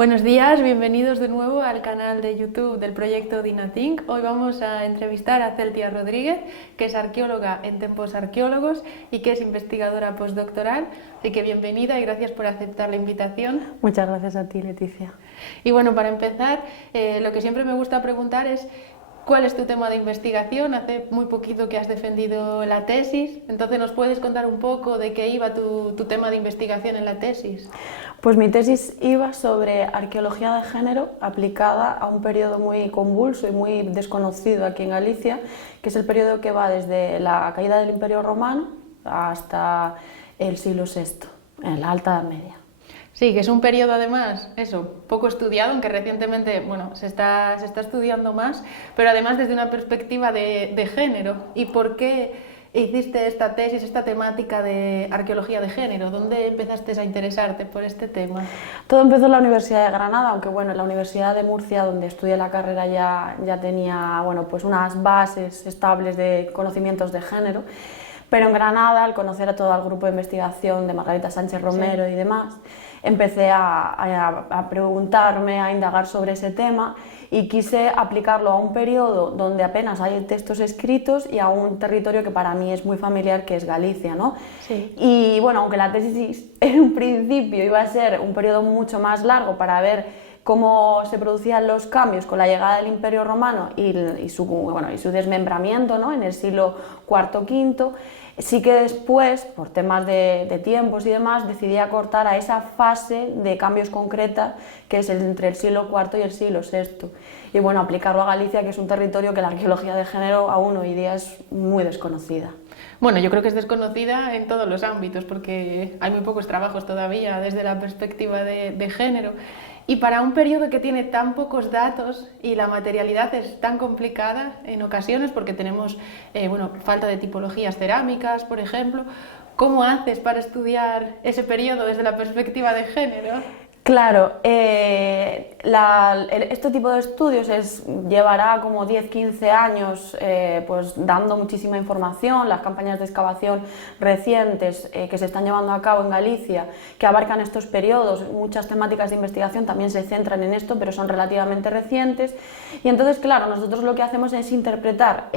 Buenos días, bienvenidos de nuevo al canal de YouTube del proyecto Dinathink. Hoy vamos a entrevistar a Celtia Rodríguez, que es arqueóloga en Tempos Arqueólogos y que es investigadora postdoctoral. Así que bienvenida y gracias por aceptar la invitación. Muchas gracias a ti, Leticia. Y bueno, para empezar, lo que siempre me gusta preguntar es ¿cuál es tu tema de investigación? Hace muy poquito que has defendido la tesis, entonces ¿nos puedes contar un poco de qué iba tu tema de investigación en la tesis? Pues mi tesis iba sobre arqueología de género aplicada a un periodo muy convulso y muy desconocido aquí en Galicia, que es el periodo que va desde la caída del Imperio Romano hasta el siglo VI, en la Alta Edad Media. Sí, que es un periodo además, poco estudiado, aunque recientemente, se está estudiando más, pero además desde una perspectiva de género. ¿Y por qué hiciste esta tesis, esta temática de arqueología de género? ¿Dónde empezaste a interesarte por este tema? Todo empezó en la Universidad de Granada, aunque bueno, en la Universidad de Murcia, donde estudié la carrera, ya tenía pues unas bases estables de conocimientos de género. Pero en Granada, al conocer a todo el grupo de investigación de Margarita Sánchez Romero y demás, empecé a preguntarme, a indagar sobre ese tema y quise aplicarlo a un periodo donde apenas hay textos escritos y a un territorio que para mí es muy familiar, que es Galicia, ¿no? Sí. Y bueno, aunque la tesis en un principio iba a ser un periodo mucho más largo para ver cómo se producían los cambios con la llegada del Imperio Romano y su desmembramiento, ¿no?, en el siglo IV-V, sí que después, por temas de tiempos y demás, decidí acortar a esa fase de cambios concreta que es entre el siglo IV y el siglo VI. Y bueno, aplicarlo a Galicia, que es un territorio que la arqueología de género aún hoy día es muy desconocida. Bueno, yo creo que es desconocida en todos los ámbitos porque hay muy pocos trabajos todavía desde la perspectiva de género. Y para un periodo que tiene tan pocos datos y la materialidad es tan complicada en ocasiones porque tenemos falta de tipologías cerámicas, por ejemplo, ¿cómo haces para estudiar ese periodo desde la perspectiva de género? Claro, este tipo de estudios llevará como 10-15 años pues dando muchísima información. Las campañas de excavación recientes que se están llevando a cabo en Galicia, que abarcan estos periodos, muchas temáticas de investigación también se centran en esto, pero son relativamente recientes. Y entonces, claro, nosotros lo que hacemos es interpretar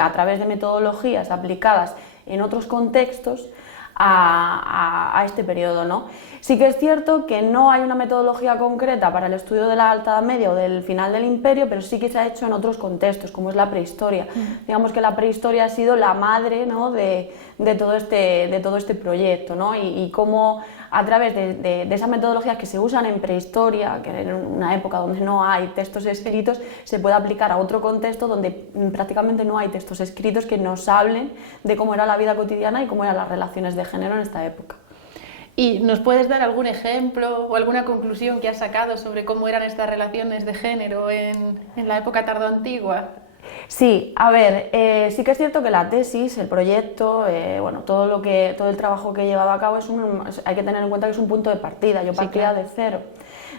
a través de metodologías aplicadas en otros contextos a este periodo, ¿no? Sí que es cierto que no hay una metodología concreta para el estudio de la Alta Edad Media o del final del Imperio, pero sí que se ha hecho en otros contextos, como es la prehistoria. Digamos que la prehistoria ha sido la madre, ¿no?, de todo este proyecto, ¿no? Y cómo a través de esas metodologías que se usan en prehistoria, que en una época donde no hay textos escritos, se puede aplicar a otro contexto donde prácticamente no hay textos escritos que nos hablen de cómo era la vida cotidiana y cómo eran las relaciones de género en esta época. ¿Y nos puedes dar algún ejemplo o alguna conclusión que has sacado sobre cómo eran estas relaciones de género en la época tardoantigua? Sí, a ver, sí que es cierto que la tesis, el proyecto, todo el trabajo que he llevado a cabo hay que tener en cuenta que es un punto de partida. Yo partía de cero.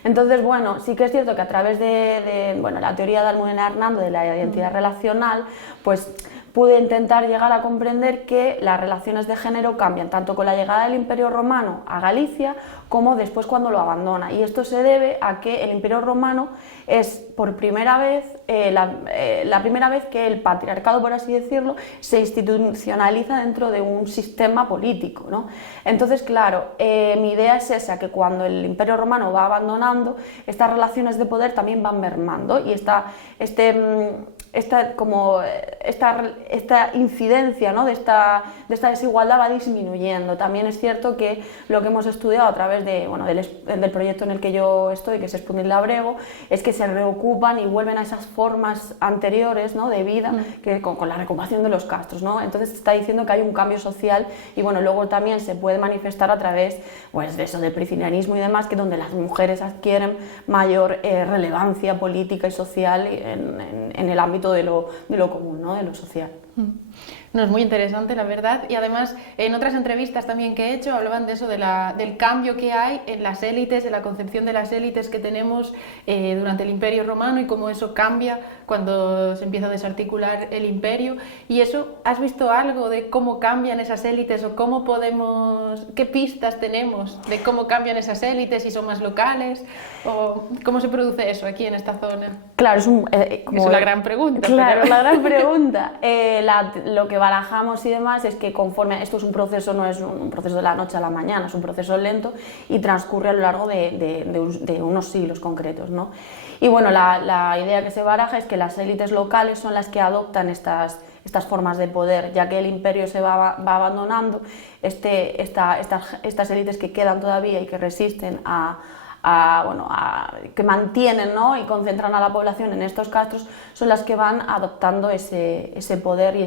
Entonces, bueno, sí que es cierto que a través de la teoría de Almudena Hernando de la identidad relacional, pues pude intentar llegar a comprender que las relaciones de género cambian tanto con la llegada del Imperio Romano a Galicia como después cuando lo abandona. Y esto se debe a que el Imperio Romano es por primera vez, la primera vez que el patriarcado, por así decirlo, se institucionaliza dentro de un sistema político, ¿no? Entonces, claro, mi idea es esa, que cuando el Imperio Romano va abandonando, estas relaciones de poder también van mermando y esta incidencia, ¿no?, de esta desigualdad va disminuyendo. También es cierto que lo que hemos estudiado a través del proyecto en el que yo estoy, que es Espunir Labrego, es que se reocupan y vuelven a esas formas anteriores, ¿no?, de vida que con la recuperación de los castros, ¿no? Entonces está diciendo que hay un cambio social y luego también se puede manifestar a través de eso, del priscilianismo y demás, que donde las mujeres adquieren mayor relevancia política y social en el ámbito de lo común, ¿no?, de lo social. No, es muy interesante, la verdad, y además en otras entrevistas también que he hecho hablaban de eso, del cambio que hay en las élites, en la concepción de las élites que tenemos durante el Imperio Romano y cómo eso cambia cuando se empieza a desarticular el imperio. Y eso, ¿has visto algo de cómo cambian esas élites o cómo podemos, qué pistas tenemos de cómo cambian esas élites, si son más locales o cómo se produce eso aquí en esta zona? Claro, Es la gran pregunta. Claro, pero... la gran pregunta. Lo que barajamos y demás es que conforme esto es un proceso, no es un proceso de la noche a la mañana, es un proceso lento y transcurre a lo largo de unos siglos concretos, ¿no? Y bueno, la idea que se baraja es que las élites locales son las que adoptan estas formas de poder, ya que el imperio se va abandonando, estas élites que quedan todavía y que resisten que mantienen, ¿no?, y concentran a la población en estos castros, son las que van adoptando ese poder y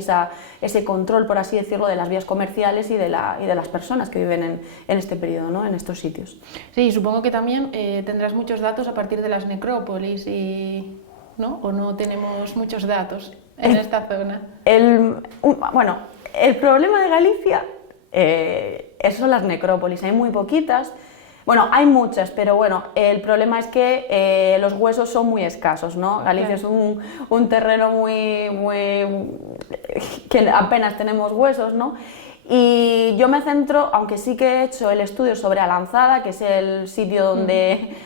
ese control, por así decirlo, de las vías comerciales y de las personas que viven en este periodo, ¿no?, en estos sitios. Sí, supongo que también tendrás muchos datos a partir de las necrópolis, ¿no? ¿O no tenemos muchos datos en esta zona? El problema de Galicia son las necrópolis, hay muy poquitas. Bueno, hay muchas, pero bueno, el problema es que los huesos son muy escasos, ¿no? Galicia es un terreno que apenas tenemos huesos, ¿no? Y yo me centro, aunque sí que he hecho el estudio sobre Alanzada, que es el sitio donde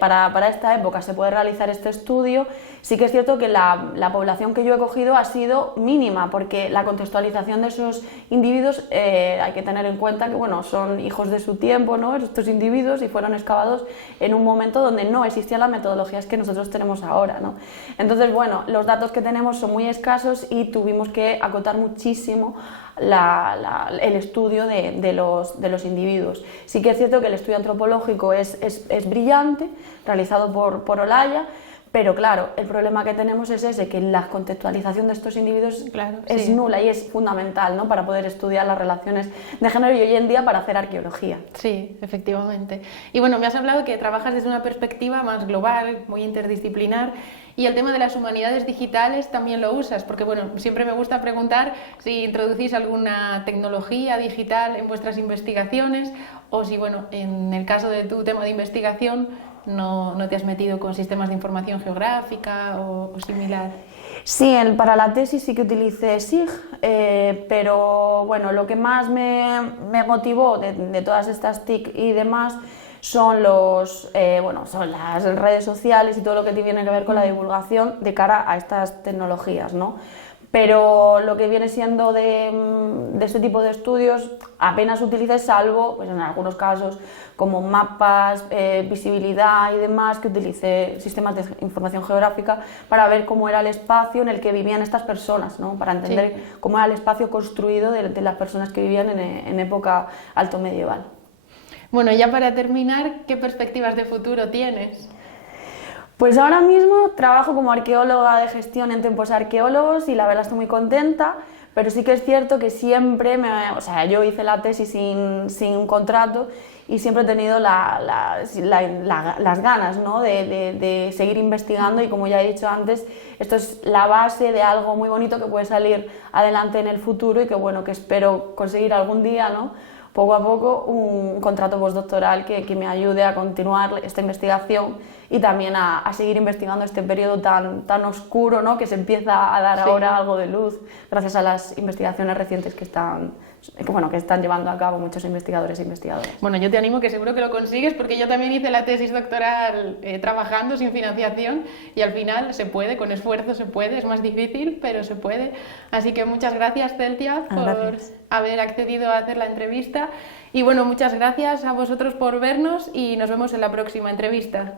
para esta época se puede realizar este estudio, sí que es cierto que la población que yo he cogido ha sido mínima, porque la contextualización de esos individuos hay que tener en cuenta que bueno, son hijos de su tiempo, ¿no?, estos individuos, y fueron excavados en un momento donde no existían las metodologías que nosotros tenemos ahora, ¿no? Entonces, bueno, los datos que tenemos son muy escasos y tuvimos que acotar muchísimo el estudio de los individuos. Sí que es cierto que el estudio antropológico es brillante, realizado por Olaya, pero claro, el problema que tenemos es ese, que la contextualización de estos individuos es nula y es fundamental, ¿no?, para poder estudiar las relaciones de género y hoy en día para hacer arqueología. Sí, efectivamente. Y bueno, me has hablado que trabajas desde una perspectiva más global, muy interdisciplinar, y el tema de las humanidades digitales también lo usas, porque bueno, siempre me gusta preguntar si introducís alguna tecnología digital en vuestras investigaciones o si, bueno, en el caso de tu tema de investigación no te has metido con sistemas de información geográfica o similar. Sí, para la tesis sí que utilicé SIG, pero bueno, lo que más me motivó de todas estas TIC y demás son son las redes sociales y todo lo que tiene que ver con la divulgación de cara a estas tecnologías, ¿no? Pero lo que viene siendo de este tipo de estudios apenas utilicé, salvo pues en algunos casos como mapas, visibilidad y demás, que utilicé sistemas de información geográfica para ver cómo era el espacio en el que vivían estas personas, ¿no?, para entender cómo era el espacio construido de las personas que vivían en época alto medieval. Bueno, ya para terminar, ¿qué perspectivas de futuro tienes? Pues ahora mismo trabajo como arqueóloga de gestión en Tempos Arqueólogos y la verdad estoy muy contenta, pero sí que es cierto que siempre, yo hice la tesis sin un contrato y siempre he tenido las ganas, ¿no?, de seguir investigando, y como ya he dicho antes, esto es la base de algo muy bonito que puede salir adelante en el futuro y que bueno, que espero conseguir algún día, ¿no?, poco a poco, un contrato postdoctoral que me ayude a continuar esta investigación y también a seguir investigando este periodo tan oscuro, ¿no?, que se empieza a dar ahora algo de luz gracias a las investigaciones recientes que están llevando a cabo muchos investigadores e investigadoras. Bueno, yo te animo, que seguro que lo consigues, porque yo también hice la tesis doctoral trabajando sin financiación y al final se puede, con esfuerzo se puede, es más difícil, pero se puede. Así que muchas gracias, Celtia, por haber accedido a hacer la entrevista y bueno, muchas gracias a vosotros por vernos y nos vemos en la próxima entrevista.